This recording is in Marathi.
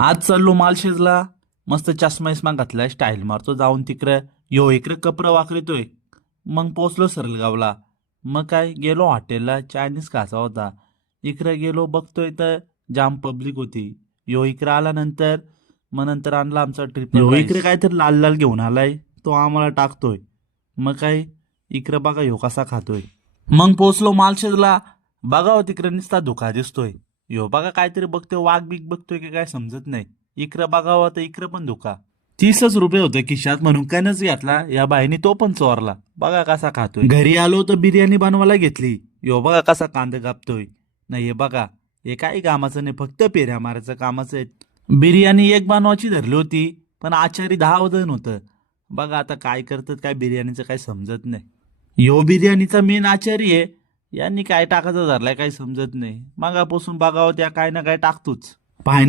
आज चाललो मालशेजला. मस्त चष्मा इस्मा घातलाय, स्टाईल मारतो जाऊन तिकडं. यो इकडे कपडं वाकरितोय. मग पोचलो सरलगावला. मग काय गेलो हॉटेलला, चायनीज खायचा होता. इकडे गेलो बघतोय तर जाम पब्लिक होती. यो इकडे आल्यानंतर मग नंतर आणला आमचा ट्रिपल यो राईस. इकडे काहीतरी लाल लाल घेऊन आलाय, तो आम्हाला टाकतोय. मग काय इकडे बघा ह्यो कसा खातोय. मग पोचलो मालशेजला. बघा हो तिकडे नुसता धुका दिसतोय. यो बघा काहीतरी बघतोय, वाघ बिग बघतोय की काय समजत नाही. इकडं बघावं तर इकडं पण धोका. 30च रुपये होते खिशात म्हणून कणच घेतला. या बाईने तो पण चोरला. बघा कसा खातोय. घरी आलो तर बिर्याणी बनवायला घेतली. यो बघा कसा कांदा कापतोय. नाही हे बघा, हे काही कामाचं नाही, फक्त पेऱ्या मारायचं कामाचं आहे. बिर्याणी एक बनवायची धरली होती, पण आचारी 10 जण होतं. बघा आता काय करतात, काय बिर्याणीचं काय समजत नाही. यो बिर्याणीचा मेन आचारी आहे. यांनी काय टाकायचं धरलाय काही समजत नाही. मगापासून बघावं त्या काय ना काय टाकतोच. फायनल